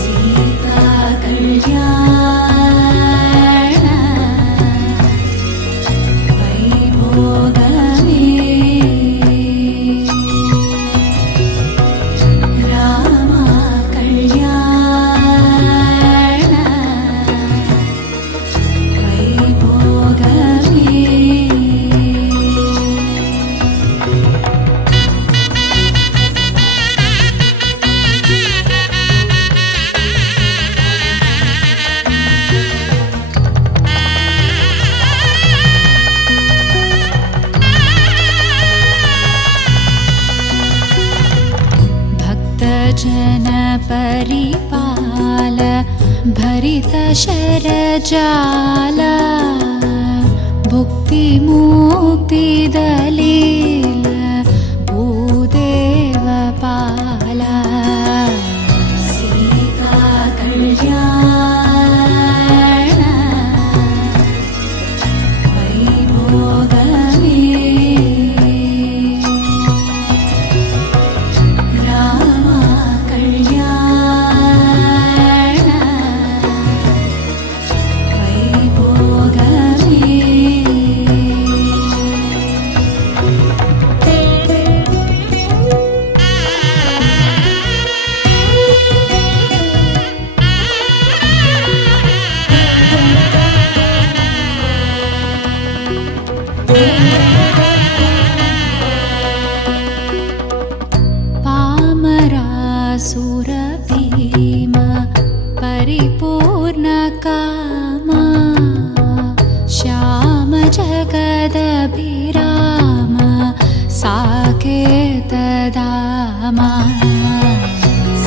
सीता कल्याण वैभोगमे राम कल्याण वैभोगमे भक्तजन परिपाल भरित शरजाल भुक्ति मुक्ति दलील भूदेव पाल सीता कल्याण वैभोगमे राम कल्याण वैभोगमे पामरासुरभीम परिपूर्णकाम श्याम जगदभिराम साकेत धाम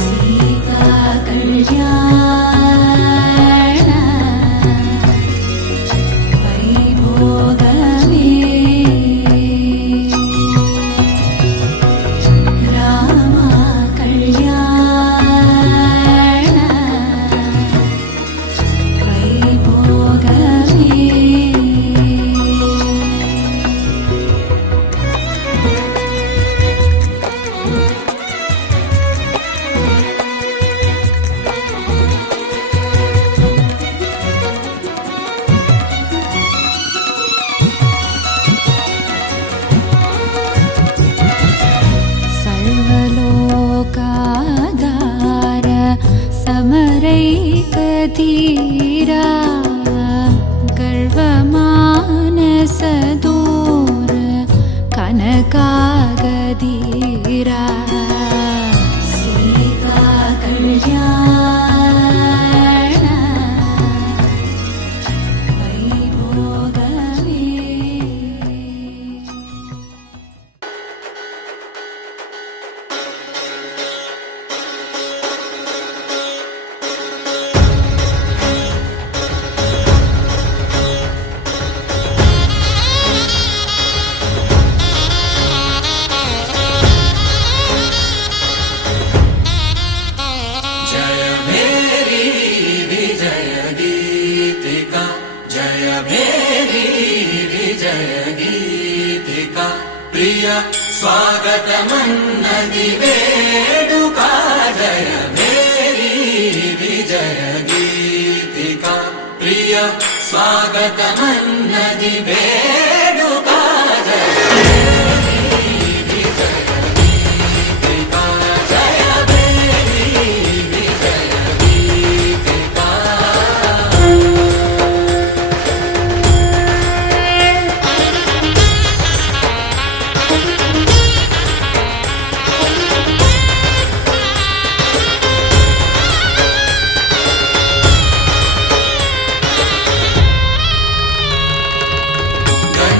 सीता कल्याण वैभोगमे राम कल्याण वैभोगमे सर्वलोकाधार समरैकधीरा गर्वमानस दूर कनकागधीरा सीता कल्याण वैभोगमे जय मेरी विजय गीतिका जय मेरी विजय गीतिका प्रिय स्वागतमन्नदि वेडुका जय मेरी विजय गीतिका प्रिय स्वागतमन्नदि वेडुका जय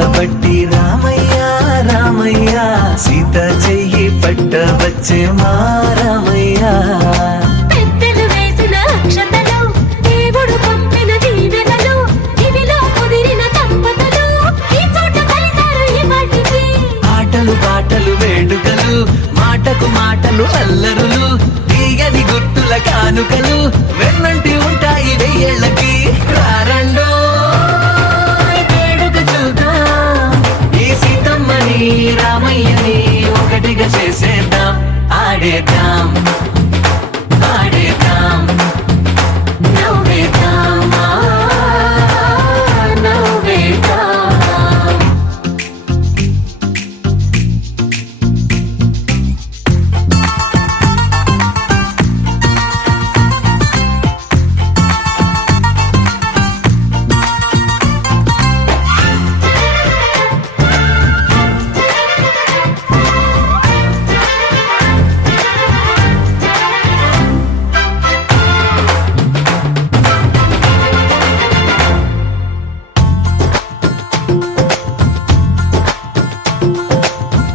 పట్టబట్టి రామయ్య రామయ్య సీత చెయ్యి పట్టవచ్చే మా రామయ్య పెద్దలు వేసిన అక్షతలు దేవుడు పంపిన దీవెనలు ఇవిలో కుదిరిన దంపతులు ఈ చోట కలిశారు ఈ వాటికి ఆటలు పాటలు వేడుకలు మాటకు మాటలు అల్లరులు తీయని గుర్తుల కానుకలు వెన్నంటి ఉంటాయి వెయ్యేళ్ళకి రారండో వేడుక చూద్దాం ఈ సీతమ్మని రామయ్యని ఒకటిగా చేసేద్దాం ఆడేద్దాం ఆడేద్దాం నవ్వేద్దాం నవ్వేద్దాం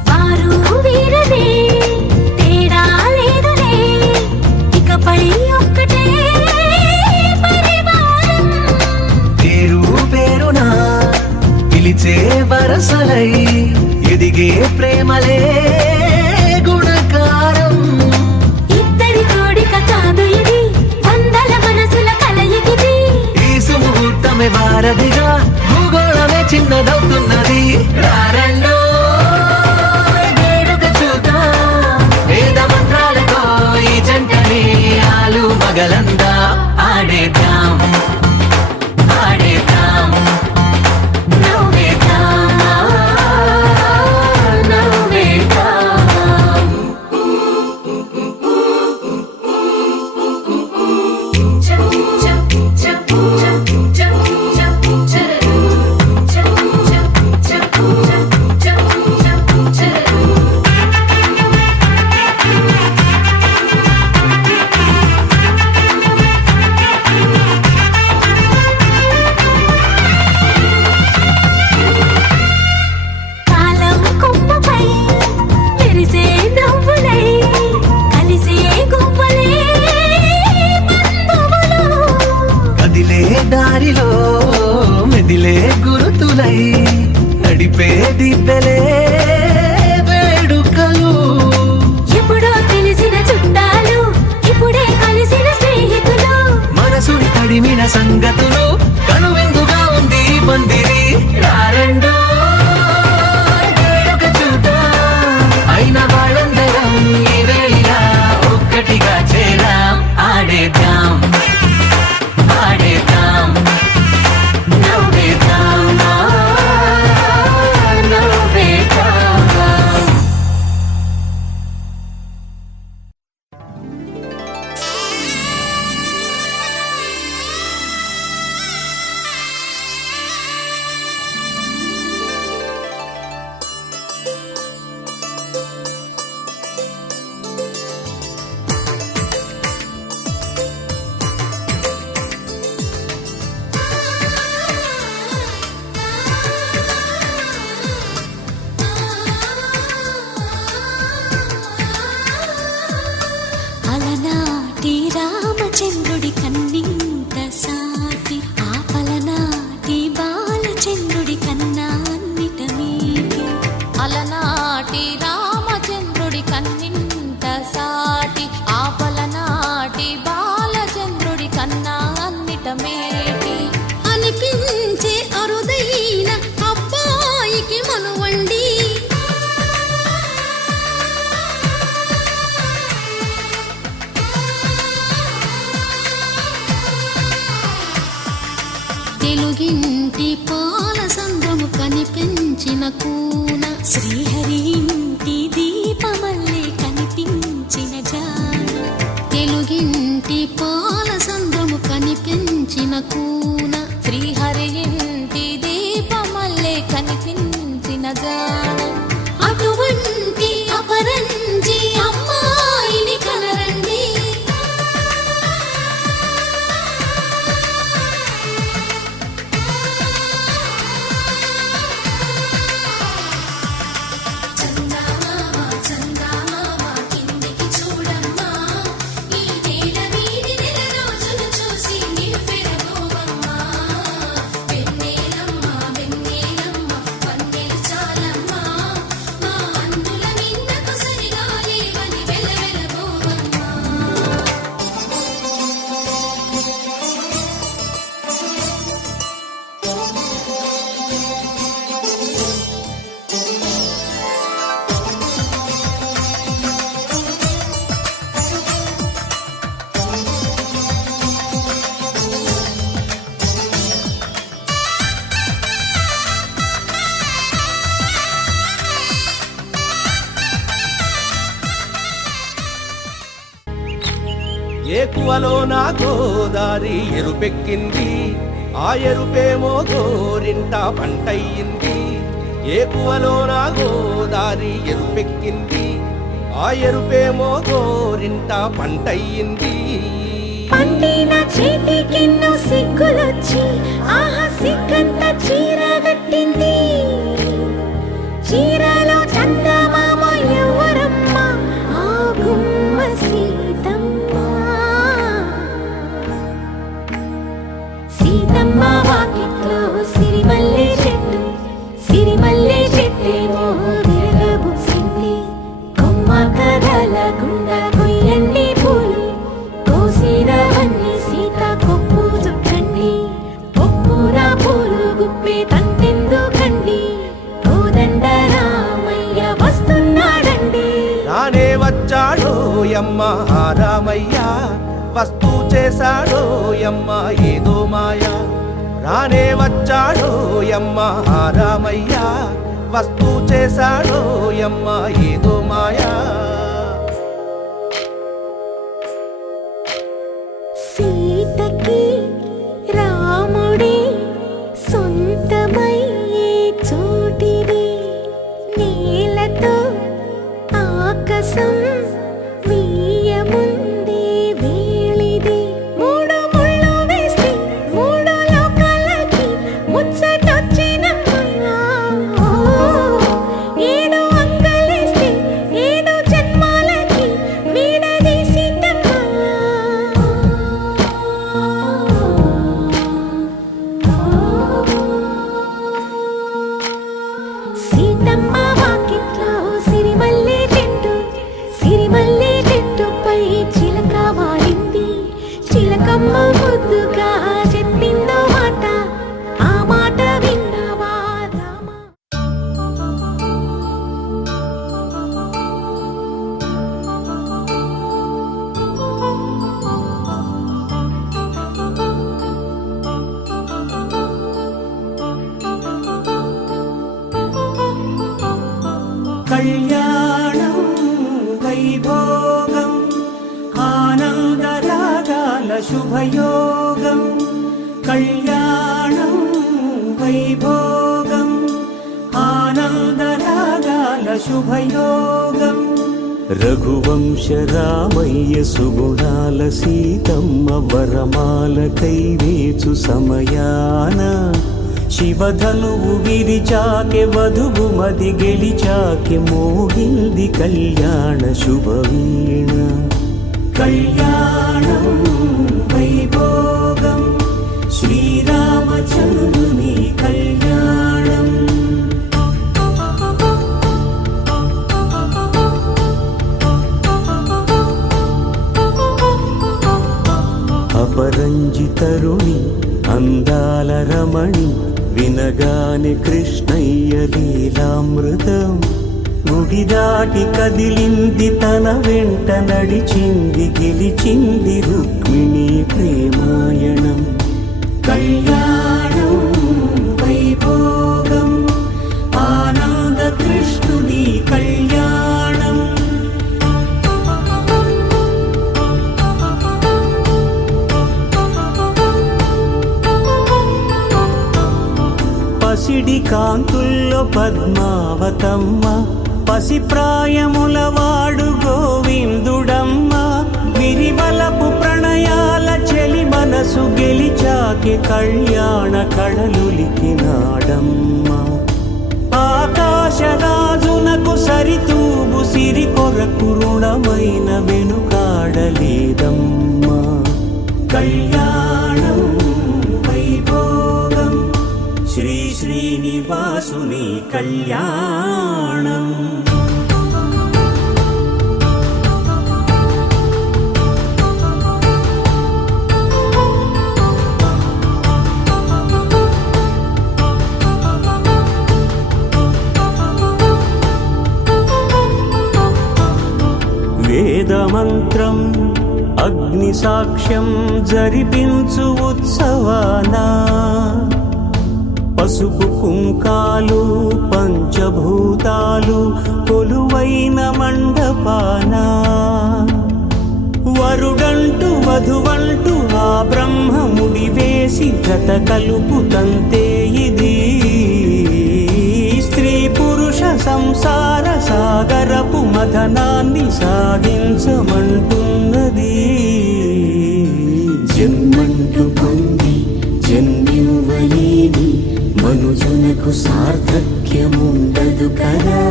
వారు వీరనే తేడా లేదులే ఇకపై ఒక్కటే పరివారం పేరు పేరునా పిలిచే వరసలై ఎదిగే ప్రేమలే గుణకారం ఇద్దరి కోడిక కాదు ఇది వందల మనసుల కలయికిది ఈ సుముహూర్తమే వారధిగా భూగోళమే చిన్నదవుతున్నది రారండో వేడుక చూద్దాం వేద మంత్రాలతో ఈ జంటని ఆలు మగలందా ఆడేద్దాం ఆడేద్దాం నవ్వేద్దాం నవ్వేద్దాం కాలం కొమ్మపై మెరిసే నవ్వులై కలిసే గువ్వలే బంధువులు కదిలే దారిలో మెదిలే గురుతులై నడిపే దిబ్బెలే వేడుకలు ఎప్పుడో తెలిసిన చుట్టాలు ఇప్పుడే కలిసిన స్నేహితులు మనసుని తడిమిన సంగతులు కనువిందుగా ఉంది ఈ పందిరి రారండో వేడుక చూద్దాం అయిన వాళ్ళందరం ఈ వేళ ఒక్కటిగా చేరాం ఆడేద్దాం ఆడేద్దాం నవ్వేద్దాం నవ్వేద్దాం అలనాటి రామచంద్రుడి కన్నింత సాటి ఆపలనాటి బాలచంద్రుడి కన్నా అన్నిట మీటి అలనాటి రామచంద్రుడి కన్నింత సాటి ఆపలనాటి బాలచంద్రుడి కన్నా అన్నిట మేటి అనిపించే అరుదైన అబ్బాయికి మనువండి తెలుగింటి పాల సంద్రము కనిపించిన కూన శ్రీహరి ఇంటి దీపమల్లే కనిపించిన జాన తెలుగింటి పాల సంద్రము కనిపించిన కూన శ్రీహరి ఇంటి దీపమల్లే కనిపించిన జాడ అటువంటి అపరంజి అమ్మాయిని కనరండి ఏకువలో నా గోదారి ఎరుపెక్కింది, ఆ ఎరుపేమో గోరింట పంటయ్యింది. ఏకువలో నా గోదారి ఎరుపెక్కింది, ఆ ఎరుపేమో గోరింట పంటయ్యింది. పండిన చేతికెన్నో సిగ్గులొచ్చి ఆహా సిగ్గంత చీరగట్టింది. చీరలో చందమామ ఎవరమ్మ, ఆ గుమ్మ సీతమ్మ. సీతమ్మ వాకిట్లో సిరిమల్లె చెట్టు, సిరిమల్లె చెట్టేమో విరగబూసింది. కొమ్మ కదలకుండా కొయ్యండి పూలు, కోసినవన్నీ సీత కొప్పు చుట్టండి. కొప్పున పూలు గుప్పే తంతెందుకండి, కోదండ రామయ్య వస్తున్నాడండి. రానే వచ్చాడో యమ్మ ఆ రామయ్య, వస్తూ చేశాడో యమ్మ ఏదో మాయ. రానే వచ్చాడో యమ్మ ఆ రామయ్య, వస్తూ చేశాడో యమ్మ ఏదో మాయా. సీతకి రాముడే సొంతమయ్యే చోటిది, నేలతో ఆకాశం వీయముందే వేళిది. మూడు ముళ్ళు వేస్తే మూడు లోకాలకి ముచ్చటొచ్చినమ్మా. ఏడు అంగలేస్తే ఏడు జన్మాలకి వీడదీసిద్దమ్మా. సీతమ్మ వాకిట్లో సిరిమల్లె చెట్టు, సిరిమల్లె చెట్టుపై చిలక వాలింది. చిలకమ్మ ముద్దుగా చెప్పిందో మాట, ఆ మాట విన్నవా రామా. కళ్యాణం వైభోగం ఆనందరాగాల శుభయోగం. కళ్యాణం వైభోగం ఆనందరాగాల శుభయోగం. రఘువంశ రామయ్య సుగుణాల సీతమ్మ వరమాల కైవేచు సమయాన, శివధనువు విరిచాకె వధువు మది గెలిచాకె మోగింది కళ్యాణ శుభవీణ. కళ్యాణం వైభోగం శ్రీరామచంద్రుని కళ్యాణం. అపరంజి తరుణి అందాల రమణి, వినగానే కృష్ణయ్య లీలామృతం. గుడి దాటి కదిలింది తన వెంట నడిచింది, గెలిచింది రుక్మిణి ప్రేమాయణం. కళ్యాణం వైభోగం ఆనంద కృష్ణుని కళ్యాణం. పసిడి కాంతుల్లో పద్మావతమ్మ, పసిప్రాయముల వాడు గోవిందుడమ్మ. విరివలపు ప్రణయాల చెలి మనసు గెలిచాకే కళ్యాణ కళలులికినాడమ్మ. ఆకాశరాజునకు సరితూబు సిరి కొరకు రుణమైన వెనుకాడలేదమ్మా. కళ్యాణం వైభోగం శ్రీ శ్రీనివాసుని కళ్యాణం. వేదమంత్రం అగ్ని సాక్ష్యం జరిపించు ఉత్సవానా, పసుపు కుంకాలు పంచభూతాలు కొలువైన మండపానా. వరుడంటూ వధువంటూ ఆ బ్రహ్మముడి వేసి జత కలుపుతంతే ఇది స్త్రీ పురుష సంసార సాగరపు మథనాన్ని సాగించమంటున్నది. జన్మంటూ పొంది జన్మివ్వలేని మనుజునకు సార్థక్యముండదు కదా.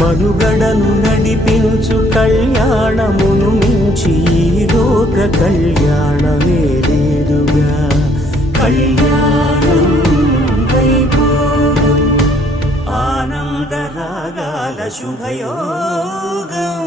మనుగడను నడిపించు కళ్యాణమును మించి ఈ లోక కళ్యాణమే లేదుగా. కళ్యాణం వైభోగం ఆనందరాగాల శుభయోగం.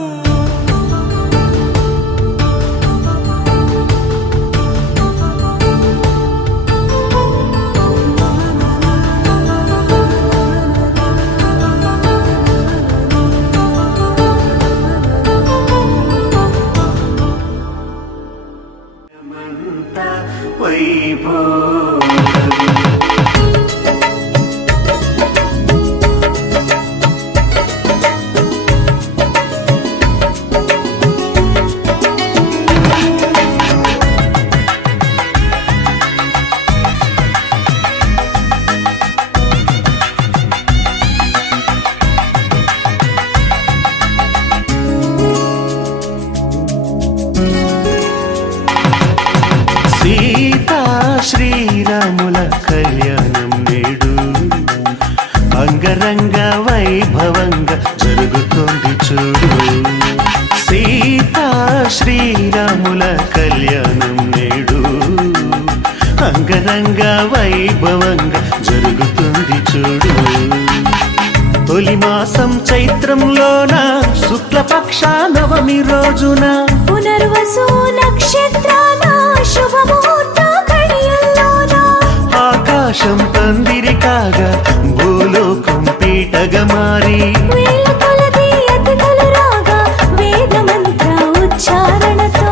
సీతా శ్రీరాముల కళ్యాణం నేడు అంగరంగ వైభవంగా జరుగుతోంది చూడు. సీతా శ్రీరాముల కళ్యాణం నేడు అంగరంగ వైభవంగా జరుగుతుంది చూడు. తొలి మాసం చైత్రంలోన శుక్లపక్ష నవమి రోజున పునర్వసు నక్షత్రాల శుభముహూర్త ఘడియల్లోన ఆకాశం పందిరి కాగా భూలోకం పీటగా మారి వేల కొలది అతిథులు రాగా వేద మంత్ర ఉచ్చారణతో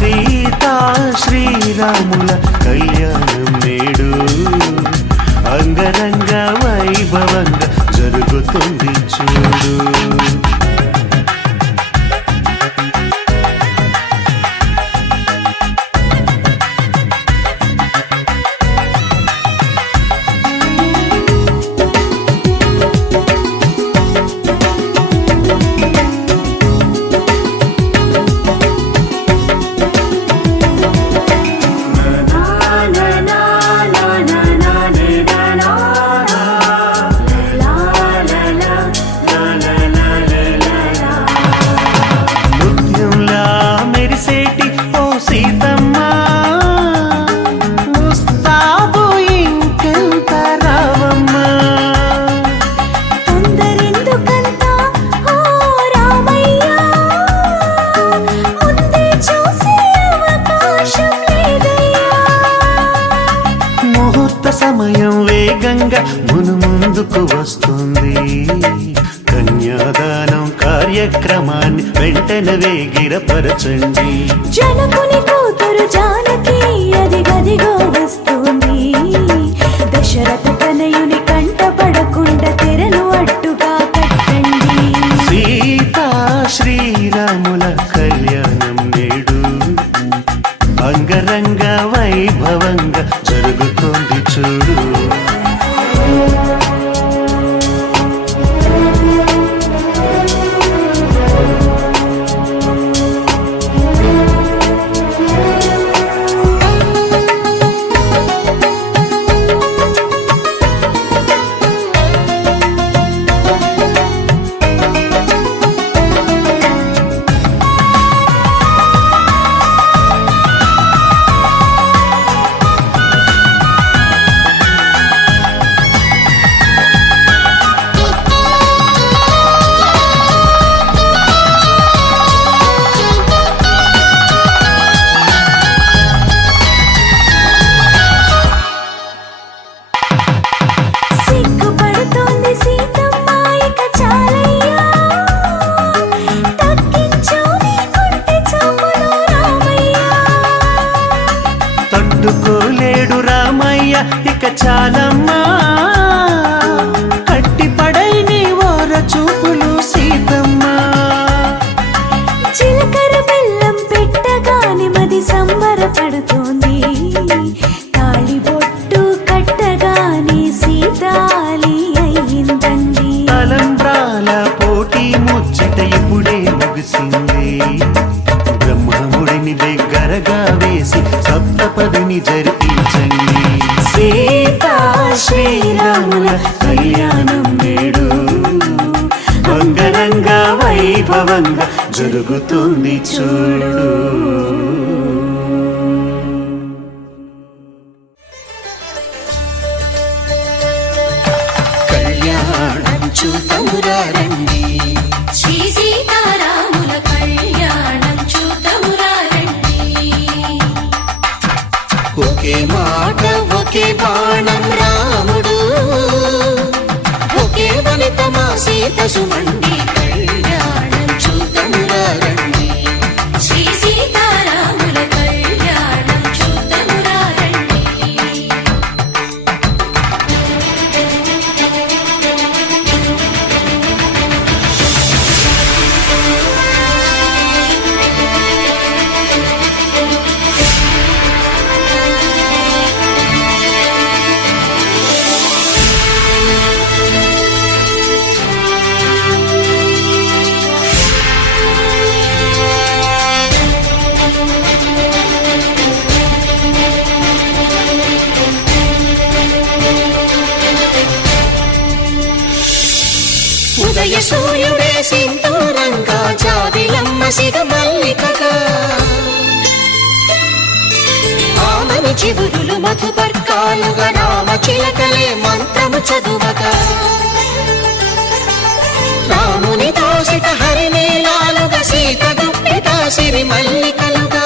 సీతా శ్రీరాముల కళ్యాణం నేడు అంగరంగ వైభవంగా జరుగుతుంది చూడు. ముత్యంలా మెరిసేటి ఓ సీతమ్మ ముస్తాబు ఇంకెంత రావమ్మ. తొందరెందుకంత ఓ రామయ్య ముందే చూసే అవకాశం లేదయ్యా. ముహూర్త సమయం వేగంగా ముందుకు వస్తుంది. కన్యాదానం కార్యక్రమాన్ని వెంటనే వేగిరపరచండి. జనకుని కూతురు జానకి అది గదిగో వస్తుంది. దశరథ తనయుని కంటపడకుండా తెరను అడ్డుగా కట్టండి. సీతా శ్రీరాముల కళ్యాణం నేడు అంగరంగ వైభవంగా జరుగుతోంది చూడు. సిగ్గుపడుతోంది సీతమ్మ ఇక చాలయ్యా. తగ్గించు నీ కొంటె చూపులు రామయ్య. తట్టుకోలేడు రామయ్య ఇక చాలమ్మా. కట్టిపడై నీ ఓర చూపులు సీతమ్మ. చిలకర బాధపడుతోంది తాళిబొట్టు కట్టగానే సీతాలి అయ్యిందండి తలంబ్రాల పోటీ ముచ్చట ఇప్పుడే ముగిసింది బ్రహ్మముడిని దగ్గరగా వేసి సప్తపదిని జరిపించండి సీతా శ్రీరాముల కళ్యాణం నేడు అంగరంగ వైభవంగా జరుగుతుంది చూడు కళ్యాణం చూతమురారండి శ్రీ సీతారాముల కళ్యాణం చూతమురారండి ఒకే మాట ఒకే బాణం రాముడు ఒకే వనిత మా సీత సుమండి కళ్యాణం చూతమురారండి శ్రీ సీతారాముల కళ్యాణం చూతమురారండి ఉదయ సూర్యుడే సింధూరంగా జాబిలమ్మ సిగ మల్లికగా ఆమని చివురులు మధుపర్కాలుగా రామ చిలకలే మంత్రము చదువగా రాముని దోసిట హరిమేళాలుగా సీత గుప్పిట సిరి మల్లికలుగా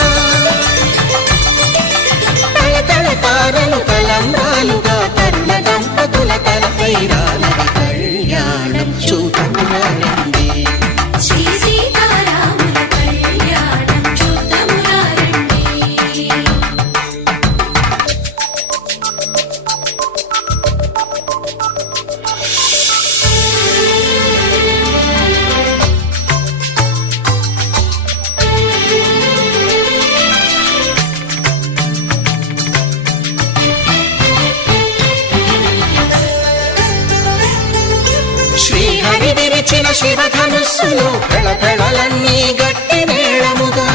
తళతళ తారలు తలంబ్రాలుగా తరుణ దంపతుల తలపైరాలుగా కళ్యాణం చూతమురారండి శ్రీ సీతారాముల కళ్యాణం చూతమురారండి శ్రీహరి విరిచిన శివధనుస్సులు పెళపెళలన్నీ గట్టి మేళముగా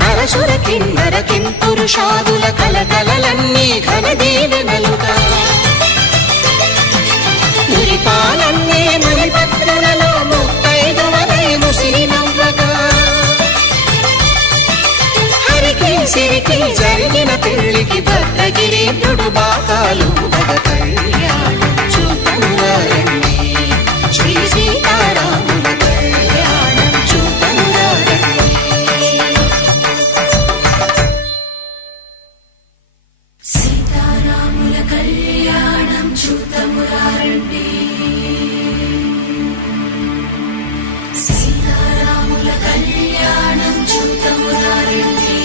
నరసుర కిన్నర కింపురుషాదుల కలకలలన్నీ ఘన దీవెనలుగా మురిపాలన్నీ మణిపత్రులలో ముత్తైదువలై ముసిరి నవ్వగా హరికి సిరికి జరిగిన పెళ్లికి భద్రగిరి బాకాలు కళ్యాణం చూతమురారండి శ్రీ సీతారాముల కళ్యాణం చూతమురారండి సీతారాముల కళ్యాణం చూతమురారండి సీతారాముల కళ్యాణం చూతమురారండి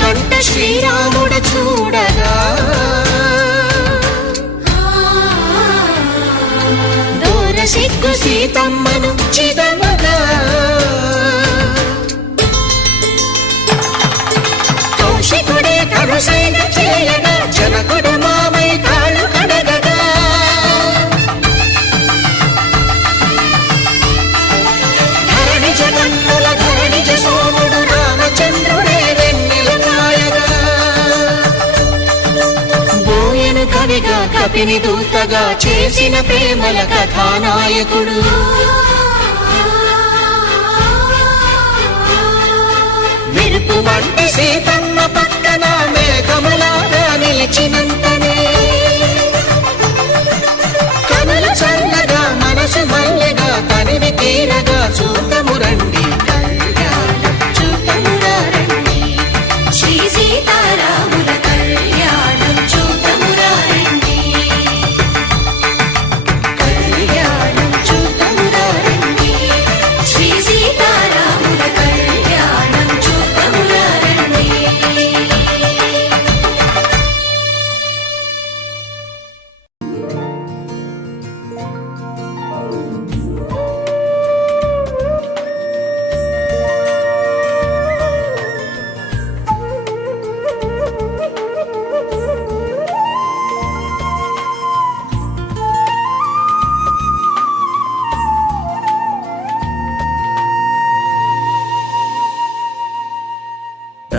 కంట శ్రీరాముడు చూడగా దూర సిగ్గు సీతమ్మను చిదమగా కౌశికుడే కరుసైన చేయగా జనకుడు మామై కాళ్ళు కడగగా ధరణి జగన్నుల ధరణిజ సోముడు రామచంద్రుడే వెన్నెల కాయగా బోయను కవిగా కపిని దూతగా చేసిన ప్రేమల కథానాయకుడు మెరుపు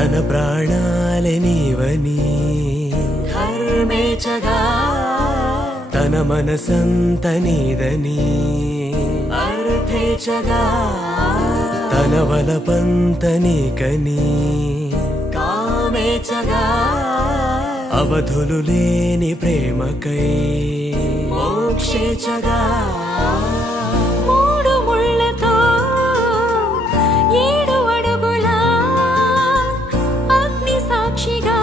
తన ప్రాణాలే నీవని ధర్మేచగా తన మనసంత నీదని అర్థేచగా తన వలపంత నీకని కామేచగా అవధులు లేని ప్రేమకై మోక్షేచగా మూడు ముళ్ళతో 7 అడుగుల అగ్ని సాక్షిగా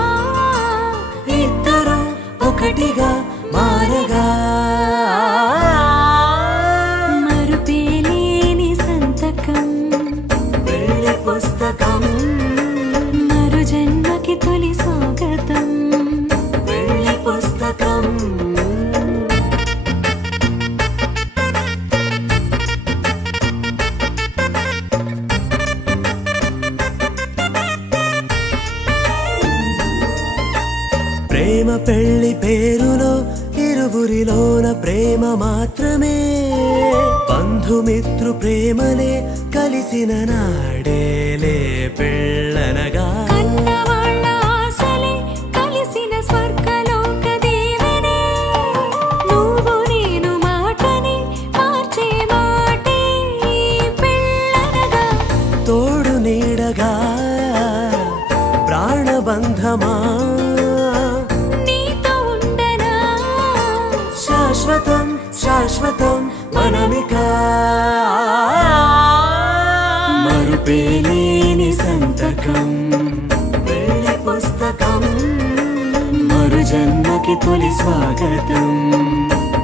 ఇద్దరు ఒకటిగా మారగా మరుపేలేని సంతకం వెళ్ళి పుస్తకం మరు జన్మకి తొలి స్వాగతం వెళ్ళి పుస్తకం ప్రేమ పెళ్లి పేరులో ఇరువురిలోన ప్రేమ మాత్రమే బంధుమిత్రు ప్రేమలే కలిసిన నాడేలే పెళ్ళనగా కన్నవాళ్ళ ఆశలే కలిసిన స్వర్గలోక దీవెనే నువ్వు నేను మాటని మార్చే మాటే పెళ్ళనగా తోడు నీడగా ప్రాణబంధమా నీతో ఉండనా శాశ్వతం శాశ్వతం మనమిక మరుపేలేని సంతకం వెళ్ళి పుస్తకం మరు జన్మకి తొలి స్వాగతం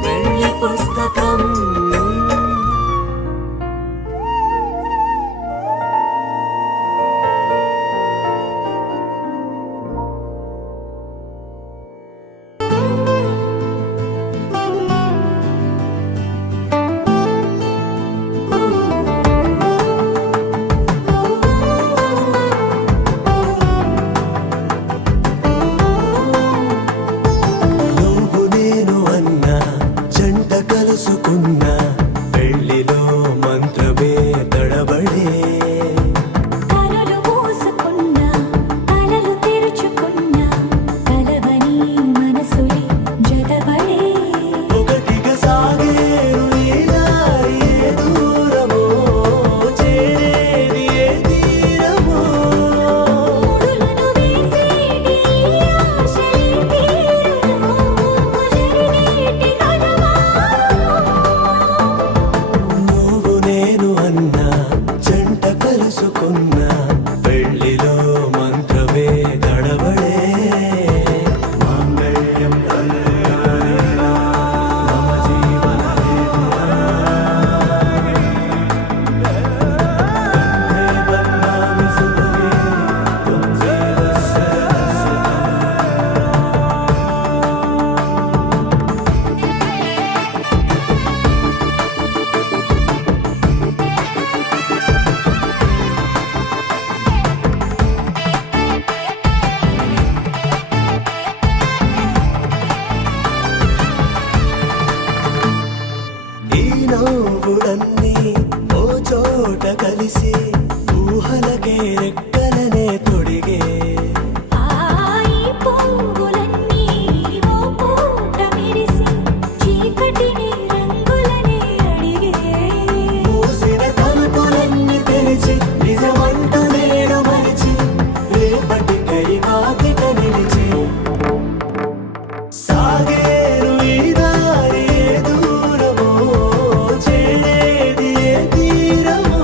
వెళ్ళి పుస్తకం నువ్వు నేను అన్నా జంట కలుసుకున్నా పెళ్లిలో మంత్రమే తడబడే కనులు మూసుకున్నా కలలు తెరుచుకున్నా కలవని మనసులే జతబడే ఒకటిగా సాగేరు ఈ దారి ఏ దూరమో చేరేది ఏ తీరమో ముడులను వేసేటి ఆశలే తీరును జరిగేటి కథమారును నువ్వు నేను అన్నా జంట కలుసుకున్నా పెళ్లిలో మంత్రమే తడబడే మాంగళ్యం మమ జీవన ఈ నవ్వులన్నీ ఓ చోట కలిసి ఊహలకే రెక్కలనే తొడిగే ఈ పువ్వులన్నీ ఓ పూట మెరిసి చీకటిని రంగులనే అడిగే మూసిన తలుపులన్నీ తెరిచి నిజమంటూ నేడు మరిచి రేపటికై వాకిట నిలిచి సాగేరు ఈ దారి ఏ దూరమో చేరేది ఏ తీరమో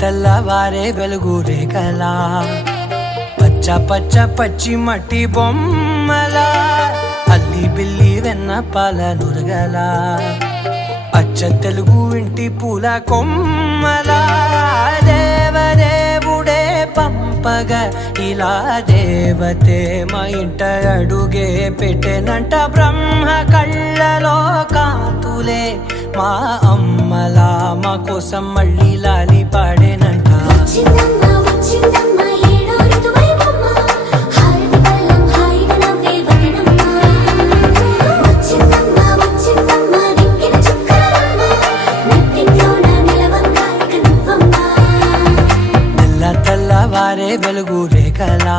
తెల్లవారే వెలుగు రేఖలా పచ్చ పచ్చ పచ్చి మట్టి బొమ్మలా అల్లి బిల్లి వెన్న పాల నురగలా అచ్చ తెలుగు ఇంటి పూల కొమ్మలా దేవదేవుడే పంపగా ఇలా దేవతే మా ఇంట అడుగే పెట్టెనంట బ్రహ్మ కళ్ళలో కాంతులే మా అమ్మలా మా కోసం మళ్ళీ లాలి పాడేనంట వచ్చిందమ్మ వచ్చిందమ్మ ఏడో ఋతువైవమ్మ హారతి పళ్ళం హాయిగా నవ్వే వదనమ్మ వచ్చిందమ్మ వచ్చిందమ్మ దిక్కిన చుక్కలమ్మ నెట్టింట్లోన నిలవంగా ఇక నువ్వమ్మ తెల్లవారే వెలుగు రేఖలా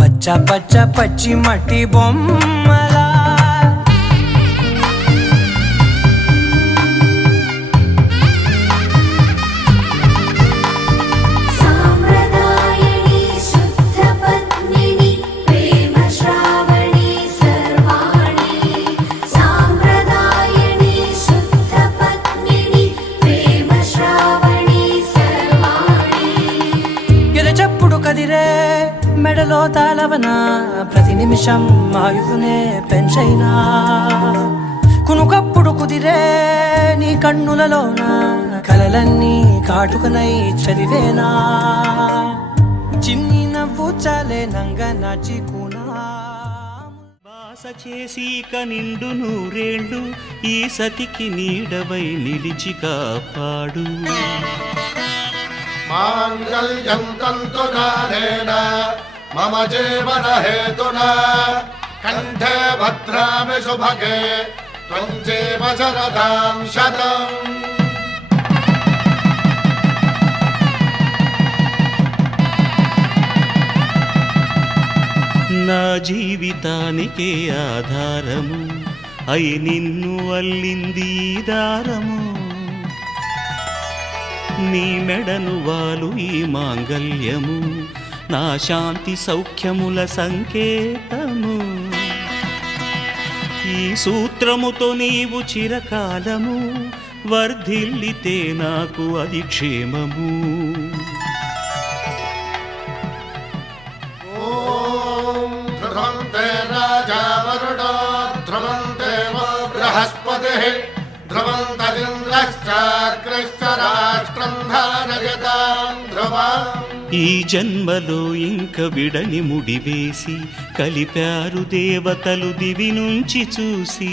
పచ్చ పచ్చ పచ్చి మట్టి బొమ్మలా సాంప్రదాయని శుద్ధ పద్మిని ప్రేమ శ్రావణి సర్వాణి సాంప్రదాయని శుద్ధ పద్మిని ప్రేమ శ్రావణి సర్వాణి ఎరచప్పుడు కదిరే మెడలో తాళవన ప్రతి నిమిషం ఆయువునే పెంచైనా కునుకప్పుడు కుదిరే నీ కన్నులలోన కలలన్నీ కాటుకనై చదివేనా చిన్ని నవ్వు చాలే నంగ నాచికునా బాస చేసి కనిండు నూరేళ్ళు ఈ సతికి నీడవై నిలిచి కాపాడు మాంగళ్యం తంతునానేన మమ జీవన హేతునా కంఠే భద్రామి శుభగే త్వం జీవ శరదాం శతం నా జీవితానికే ఆధారము అయి నిన్ను అల్లింది ఈ దారము నీ మెడను వాలు ఈ మాంగల్యము నా శాంతి సౌఖ్యముల సంకేతము ఈ సూత్రముతో నీవు చిరకాలము వర్ధిల్లితే నాకు అది క్షేమము ఓం ధ్రువంతే రాజా వరుడో ధ్రువంతే బృహస్పతిః ధ్రువంతరింద్రశ్చాగ్రశ్చ రాష్ట్రం ధారయతాం ధ్రువం ఈ జన్మలో ఇంక విడని ముడివేసి కలిపారు దేవతలు దివి నుంచి చూసి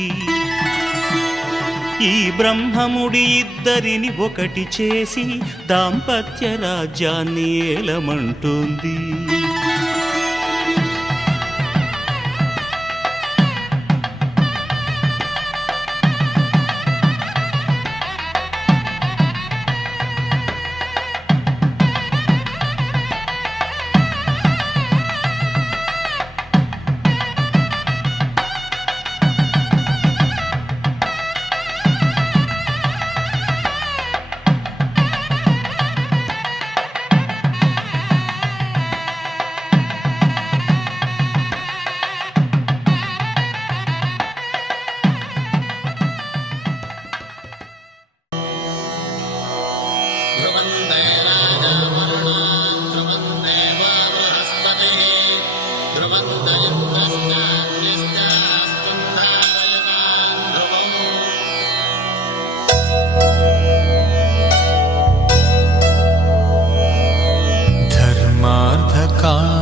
ఈ బ్రహ్మముడి ఇద్దరిని ఒకటి చేసి దాంపత్య రాజ్యాన్ని ఏలమంటుంది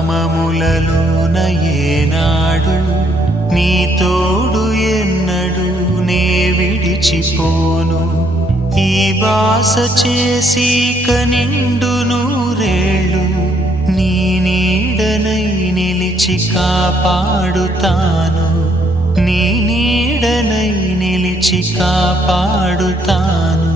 కామములలోన ఏనాడు నీ తోడు ఎన్నడు నే విడిచిపోను ఈ బాస చేసి కనిండు నూరేళ్ళు నీ నీడనై నిలిచి కాపాడుతాను నీ నీడనై నిలిచి కాపాడుతాను